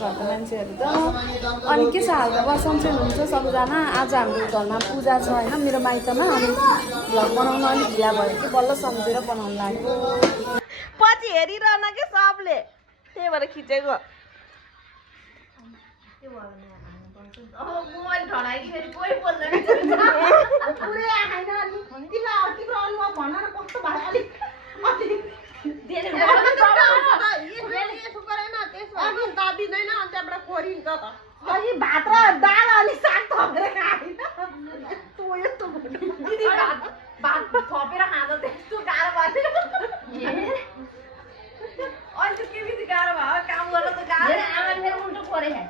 घरको मान्छेहरू त। अनि के छ हाल खबर, सन्चै हुनुहुन्छ सबैजना? आज हाम्रो घरमा पूजा छ होइन मेरो माइतमा, अनि भ्लग बनाउन अलिक ढिला भयो कि बल्ल सम्झेर बनाउनु लाग्यो। पछि हेरिरहन के सबले, त्यही भएर खिचेको। मोबाइल ढडाइ फेरि कोही बोल्दैन। पुरै आएन अनि तिम्रो अनुभव भन न कस्तो भयो अलिक धेरै दाबिँदैन अनि त्यहाँबाट कोरिन्छ त। अनि भात र दाल अनि साग थपेर खाएन यस्तो दिदी भात थपेर खाँदा त्यस्तो गाह्रो भयो। अहिले चाहिँ के बित्ति गाह्रो भयो काम गर्न त गाह्रो। आमाले फेरि उल्टो कोरे खाए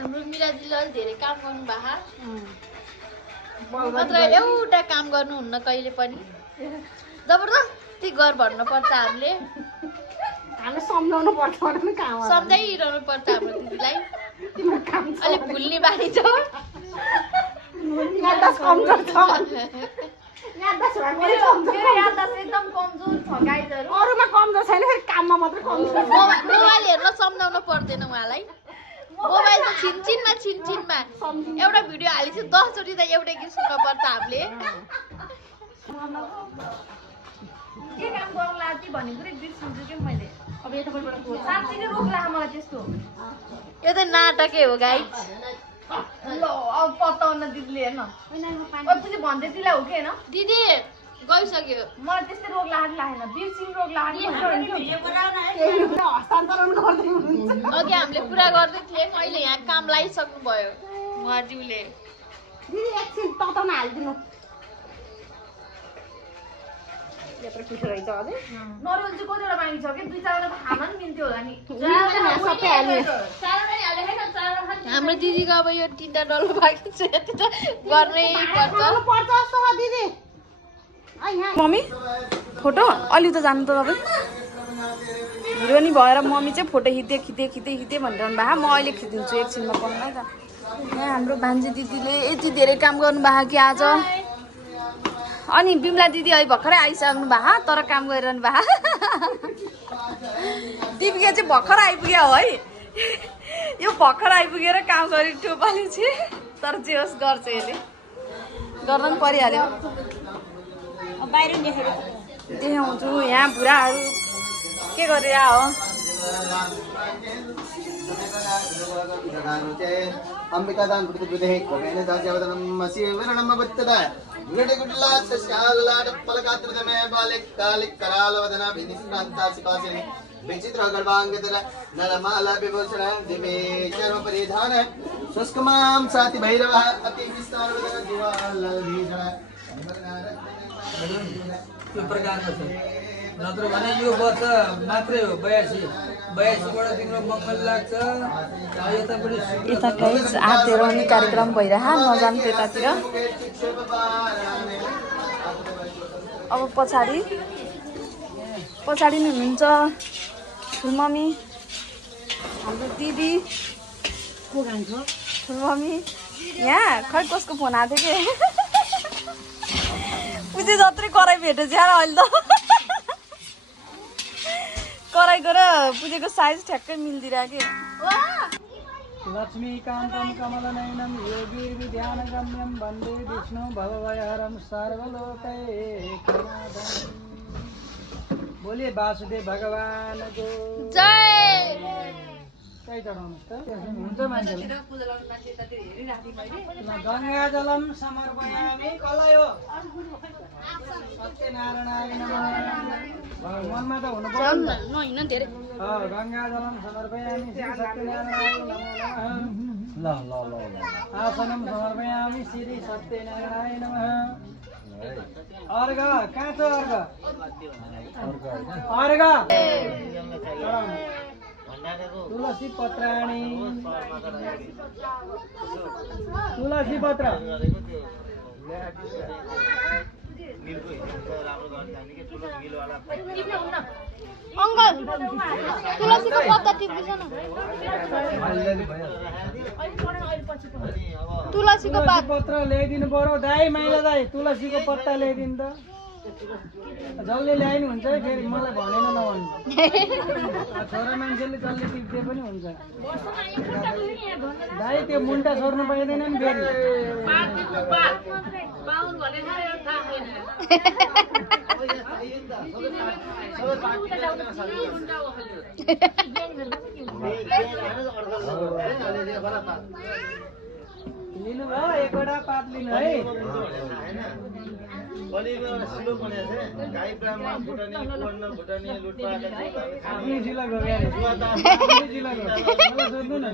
हाम्रो मिराजीले अलि धेरै काम गर्नु भएको मात्र एउटा काम गर्नुहुन्न कहिले पनि। जबरजस्ती गर भन्नुपर्छ हामीले सम्झाउनु पर्छ सम्झाइरहनु पर्छ हाम्रो दिदीलाई। अलिक भुल्ने बानी छ। एकदम कमजोर छ गाइजहरु। अरूमा कमजोर छैन फेरि काममा मात्रै कमजोर। मोबाइल हेर्न सम्झाउन पर्दैन उहाँलाई। मोबाइल त छिनछिनमा एउटा भिडियो हालेपछि 10 चोटि त एउटै गीत सुन्न पर्छ हामीले। के काम गर्नु लाग्थ्यो भन्ने पुरै बिर्सिन्छु के मैले। अब यताबाट साँच्चै रोक्ला मलाई त्यस्तो। यो त नाटकै हो गाइज। ल अब पत्ताउन दिदीले हेर्न पछि भन्दै दिला हो कि होइन दिदी गइसक्यो। मलाई त्यस्तै रोग लागेन बिर्सिन रोग लागेको हस्तान्तरण गर्दै हुनुहुन्छ। अघि हामीले कुरा गर्दै थियौँ अहिले यहाँ काम लागिसक्नु भयो उहाँज्यूले। दिदी एकछिन तताउन हालिदिनु। यत्रो पिठो रहेछ अझै नरिवल चाहिँ कतिवटा बाँकी छ कि 2-4 वटा खान नि मिल्थ्यो होला नि। सबै हाल्यो हाम्रो दिदीको अब यो 3टा डल्लो बाँकी छ यति त गर्नै पर्छ जस्तो हो दिदी। मम्मी फोटो अलि त जानु त तपाईँ हिरोनी भएर मम्मी चाहिँ फोटो खिच्दै भनिरहनु भएको। म अहिले खिचिदिन्छु एकछिनमा पाउनु है त। यहाँ हाम्रो भान्जी दिदीले यति धेरै काम गर्नु भएको कि आज। अनि बिमला दिदी अहिले भर्खरै आइसक्नु भएको तर काम गरिरहनु भएको। दिपिका चाहिँ भर्खर आइपुग्यो है। यो भर्खर आइपुगेर काम गरी टोपाले चाहिँ तर जे होस् गर्छ यसले गर्न पनि परिहाल्यो। बाहिर देखाउँछु यहाँ बुढाहरू के गरेर हो। अंबिकादान प्रतिबुद्धे कोमेन दास्यवदनम शिवरणम बत्तदा गुडगुडलाट सस्यालाट पलकात्रदमे बालिक कालिक करालवदना विनिष्णांतासिकासिनी विचित्र गर्भांगधर नरमाला विभूषण दिवे चर्म परिधान शुष्कमां साति भैरवः अति विस्तारवदन दिवालधीषण त्यो प्रकारको छ। नत्र भने यो वर्ष मात्रै हो 82बाट तिम्रो मङ्गल लाग्छ। यता गाइस आरती कार्यक्रम भइरह नजानु त्यतातिर। अब पछाडि नि हुनुहुन्छ ठुलमम्मी हाम्रो दिदी ठुलमम्मी। यहाँ खै कसको फोन आएको थियो कि पुजे जत्रै कराई भेटेछ यार अहिले त। कराईको र पुजेको साइज ठ्याक्कै मिल्दिरहेको। लक्ष्मीकान्तं कमलनयनं योगिर्विध्यानगम्यं वन्दे विष्णु भवभयहरं सर्वलोकैकनाथं। बोलिए वासुदेव भगवानको जय। कहीँ चढाउनुहोस् त हुन्छ मान्छेले। गङ्गाजलं समर्पयामि। कसलाई हो? सत्यनारायणाय नमः। मनमा त हुनु पर्यो नि त। गङ्गाजलं समर्पयामि श्री सत्यनारायणाय नमः। ल आसनं समर्पयामि श्री सत्यनारायणाय नमः। अर्घ कहाँ छ अर्घ? तुलसी पत्राणी तुलसी पत्र अङ्कल तुलसीको पत्ता टिप्दैछ न तुलसीको पात पत्र ल्याइदिनु पर्यो दाइ माइला दाइ तुलसीको पत्ता ल्याइदिनु त जसले ल्याइनु हुन्छ है फेरि मलाई भनेन नभन्नु छोरा मान्छेले जसले टिप्दै पनि हुन्छ दाइ त्यो मुन्टा छोड्नु पाइँदैन नि फेरि लिनु भयो एकवटा पात लिनु है आफ्नै जिल्ला गयो जिल्ला गयो सोध्नु न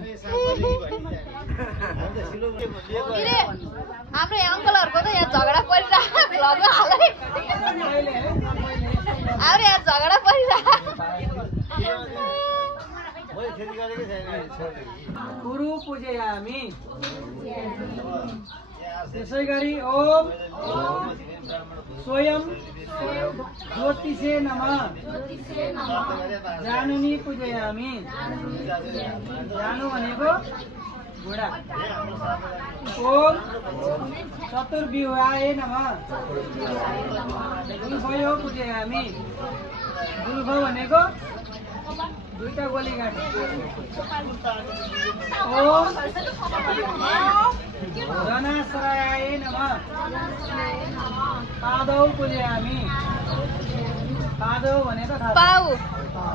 हाम्रो यहाँ अङ्कलहरूको त यहाँ झगडा परिरहेको भ्लग हालै हाम्रो यहाँ झगडा परिरहेको गुरु पूजयामि त्यसै गरी ओम स्वयं ज्योतिषे नमः जानुनी पूजयामि जानु भनेको घोडा ओम चतुर्व्यूहाय नमः गुल्फयो पूजयामि गुल्फ भनेको दुईटा गोलीघाट ओम जनाश्रयाय नमः पादौ पूजयामि पादौ भनेको थाहा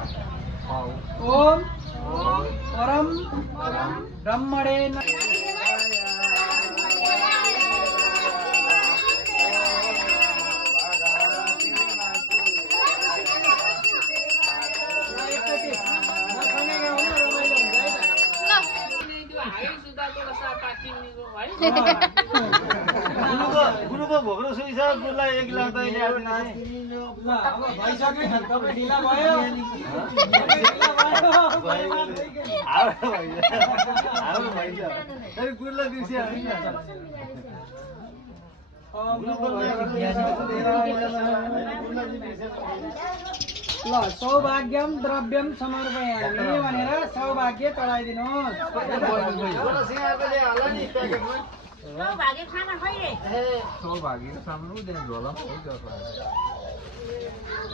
छ? पाउ ओम परम ब्रह्मणे नमः गुरुको भोग्रो सुइछ गुरुलाई 1 लाख त भइसक्यो तपाईँ ढिला भयो गुरुलाई बिर्सियो ल सौभाग्यम द्रव्यम समर्पयामि भनेर सौभाग्य चढाइदिनुहोस् सौभाग्यको सामान उदैन झोला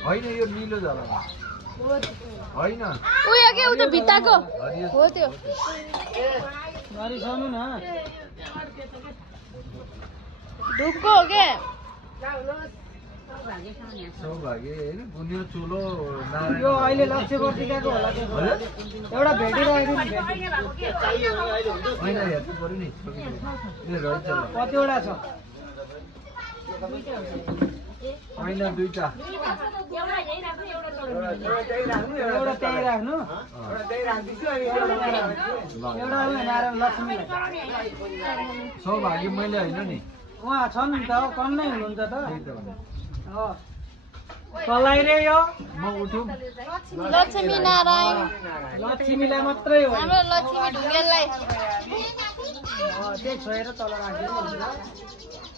होइन यो निलो झोला होइन उयो के उता भित्ताको हो त्यो नरिसाउनु न ढुक्को हो के सौभाग्य होइन गुन्यो चुलो यो अहिले लक्ष्यवर्तिकाको होला त्यो एउटा भेटिरहेको होइन हेर्नु पर्यो नि कतिवटा छ होइन दुईटा एउटा त्यही राख्नु एउटा नारायण लक्ष्मीलाई सौभाग्य मैले होइन नि उहाँ छन् नि त कन्नै हुनुहुन्छ त कसलाई रे यो म उठौँ लक्ष्मी नारायण लक्ष्मीलाई मात्रै हो हाम्रो लक्ष्मी ढुङ्गेललाई त्यही छोएर तल राखिदिनु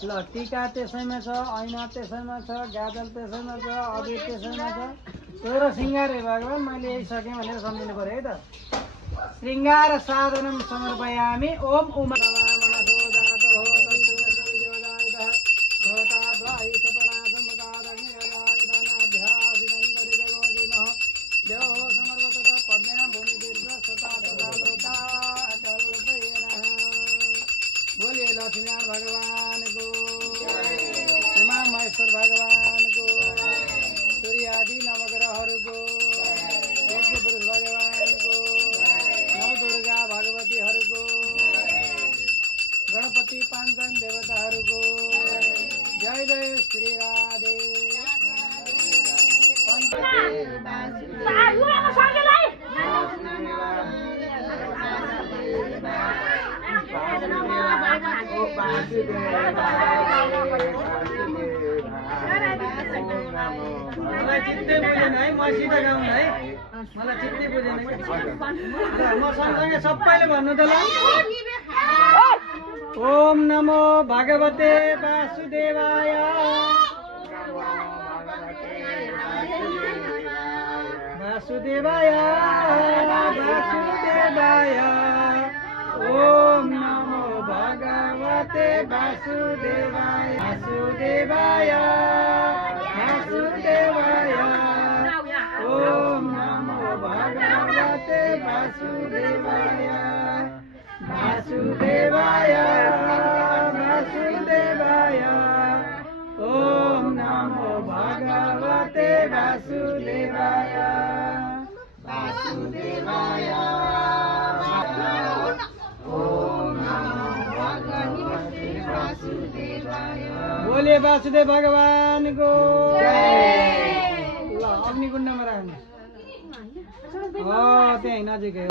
ल टिका त्यसैमा छ ऐना त्यसैमा छ गाजल त्यसैमा छ अबिर त्यसैमा छ तोरो श्रृङ्गार हे भगवान् मैले यही सकेँ भनेर सम्झिनु पऱ्यो है त श्रृङ्गार साधनम समर्पयामि ओम उमा बोलिए लक्ष्मीनारायण भगवान को उमा महेश्वर भगवान को सूर्यादि नवग्रहहरूको यज्ञ पुरुष भगवान को नव दुर्गा भगवतीहरूको गणपति पाँचजन देवताहरूको जय जय श्री राधे मलाई चित्तै बुझेन है मसित गाउँ है मलाई चित्तै बुझेन म सँगसँगै सबैले भन्नु त ल ओम नमो भगवते वासुदेवाय वासुदेवाय वासुदेवाय ओम नमो भगवते वासुदेवाय वासुदेवाय वासुदेवाय ओम नमो भगवते वासुदेवाय वासुदेवाय वासुदेवाय ओम नमो भगवते वासुदेवाय वासुदेवाय ओम नमो भगवते वासुदेवाय। बोले वासुदेव भगवान को ल अग्निकुण्डमा राख्नु त्यही नजिकै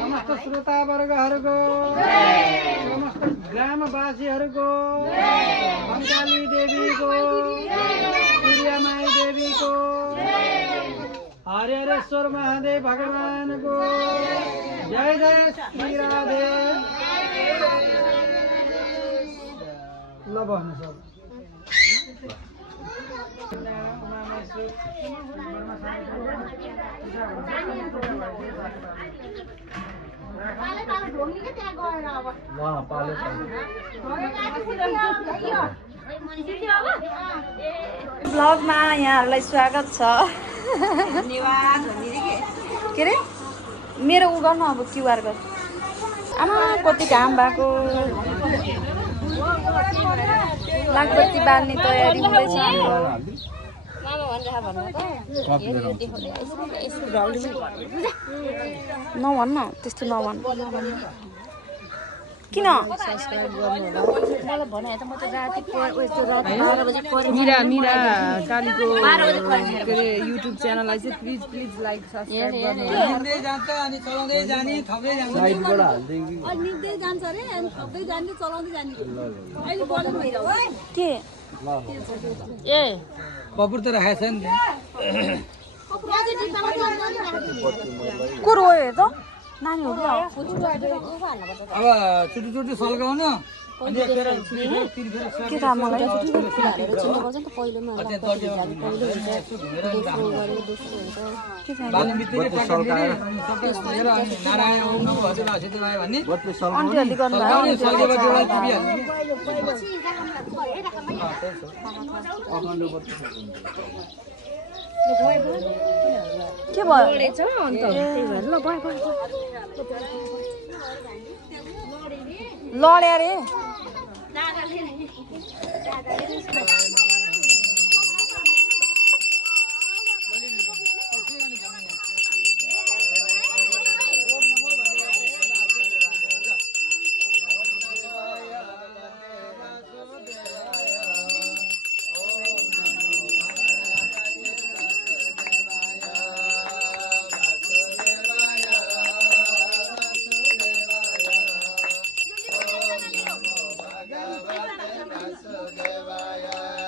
समस्त श्रोतावर्गहरूको समस्त ग्रामवासीहरूको कङ्काली देवीको सूर्यमाई देवीको हरिहरेश्वर महादेव भगवानको जय जय श्री राधे। ल भन्नु सब ब्लगमा यहाँहरूलाई स्वागत छ। के अरे मेरो उ गर्नु अब क्युआर गर्नु। आमा कति घाम भएको। लाखबत्ती बाल्ने तयारी हुँदैछ। नभन्न त्यस्तो नभन् किन मिरा मिरा कालीको के अरे युट्युब च्यानललाई चाहिँ प्लिज प्लिज लाइक सब्सक्राइब गर्नु। के ए कपुर त राखेको छ नि को रोयो त नानीहरू अब चुटी चुटी सल्काउनु के थाहा मलाई। आन्टीहरूले गर्नुभयो के भयो लड्या रे वासुदेवाय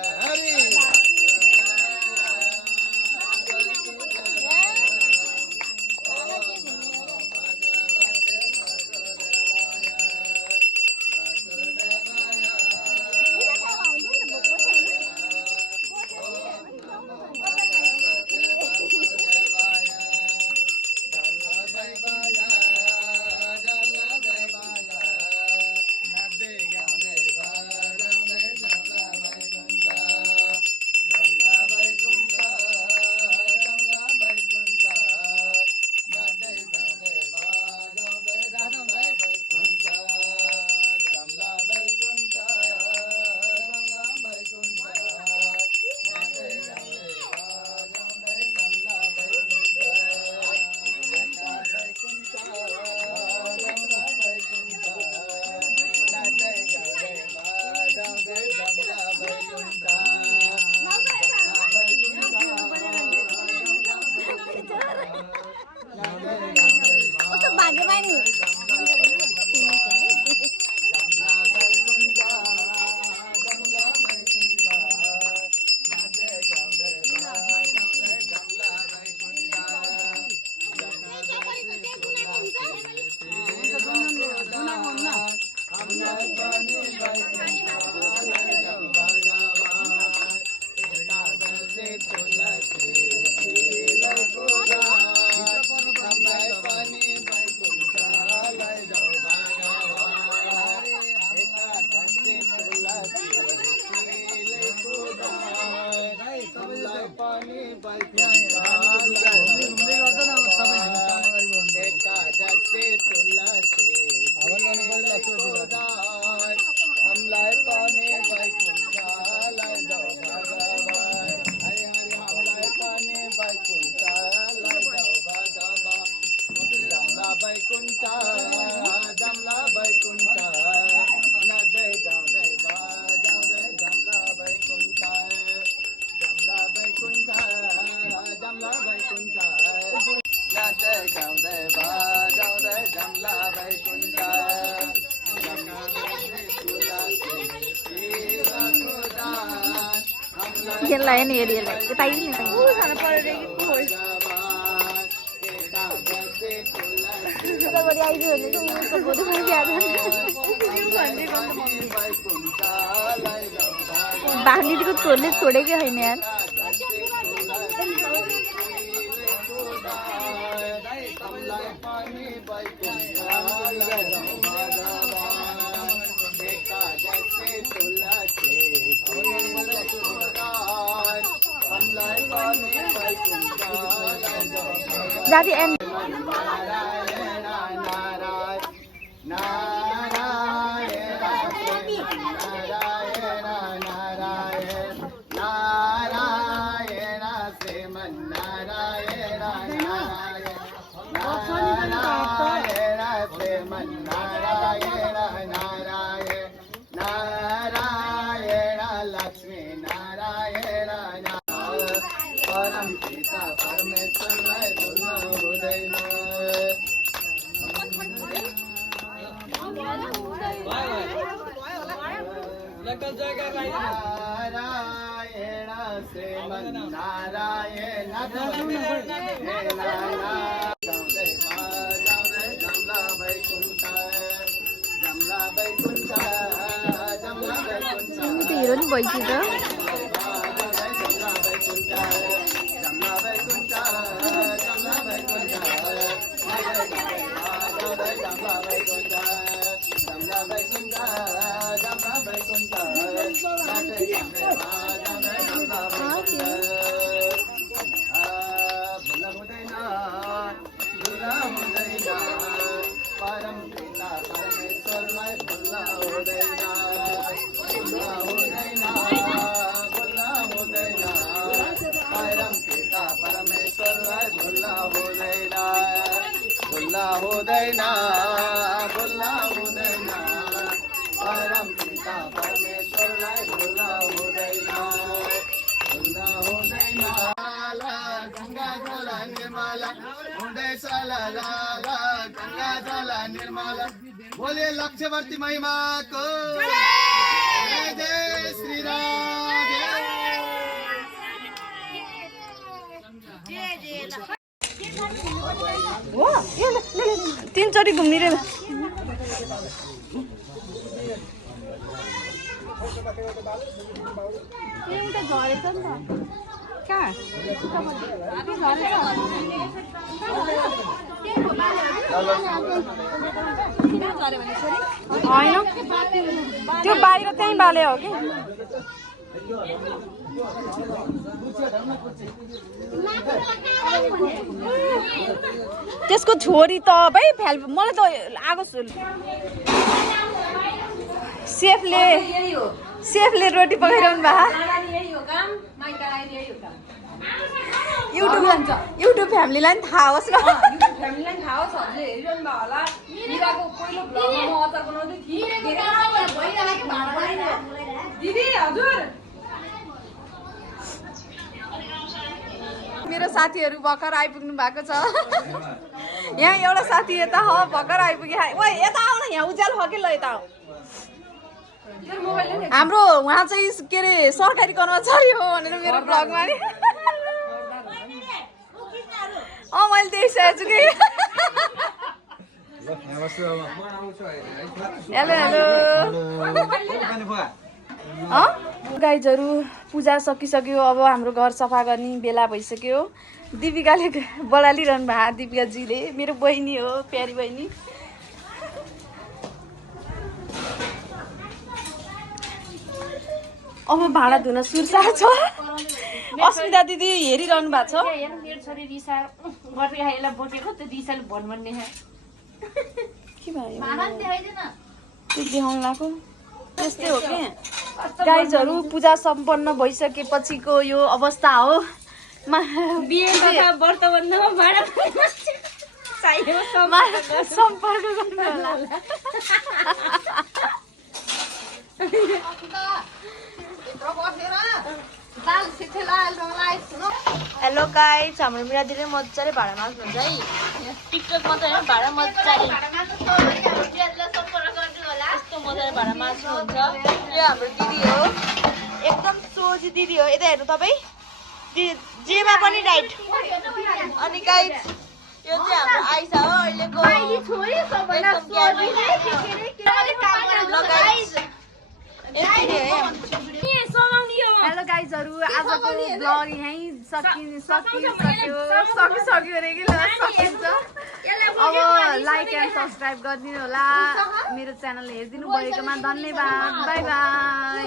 यसलाई नि हेरिएलाई यतै नि खाना परेर कि खोइ गरी आइदियो भने चाहिँ उसको बोधे बाँधिदिएको छोड्ने छोडेकै होइन यार जाती एम हिरो नि भइसक्यो बोले लक्ष्यवर्ती महिमाको जय जय श्री राम। हो यो ले 3 चोटि घुम्ने रे एउटा झरेछ नि त कहाँ होइन त्यो बाहिर त्यहीँ बाले हो कि त्यसको छोरी त भाइ फ्याल मलाई त आगो सेफले रोटी पकाइरहनु भएको युट्युब फ्यामिलीलाई पनि थाहा होस् न मेरो साथीहरू भर्खर आइपुग्नु भएको छ यहाँ एउटा साथी यता हो भर्खर आइपुग्यो यता आउन यहाँ उज्यालो हो कि ल यता आऊ हाम्रो उहाँ चाहिँ के अरे सरकारी कर्मचारी हो भनेर मेरो ब्लगमा नि मैले देखिसकेको छु कि हेलो गाइजहरू पूजा सकिसक्यो अब हाम्रो घर सफा गर्ने बेला भइसक्यो दिपिकाले बढालिरहनु भएको दिपिकाजीले मेरो बहिनी हो प्यारी बहिनी अब भाँडा धुन सुर्सार छ अस्मिता दिदी हेरिरहनु भएको छ मेरो छोरी रिसा गरिरहेला बोकेको त्यो रिसाले भन्ने के भयो त्यो देखाउनु लाग्यो त्यस्तै हो कि गाइजहरू पूजा सम्पन्न भइसकेपछिको यो अवस्था हो सम्पर्क गर्नु होला हेलो गाइस हाम्रो मिरा दिदी मजाले भाडा माग्नुहुन्छ है टिकटक मात्रै होइन भाडा मजाले यस्तो मजाले भाडा माग्नुहुन्छ यो हाम्रो दिदी हो एकदम सोझी दिदी हो। यता हेर्नु तपाईँ, जेमा पनि राइट। अनि गाइज यो चाहिँ हाम्रो आइसा हो अहिलेको हेलो गाइजहरू, आजको ब्लग यहीँ सकिसक्यो अरे कि सकिन्छ। अब लाइक एन्ड सब्सक्राइब गरिदिनु होला। मेरो च्यानल हेरिदिनु भएकोमा धन्यवाद। By by.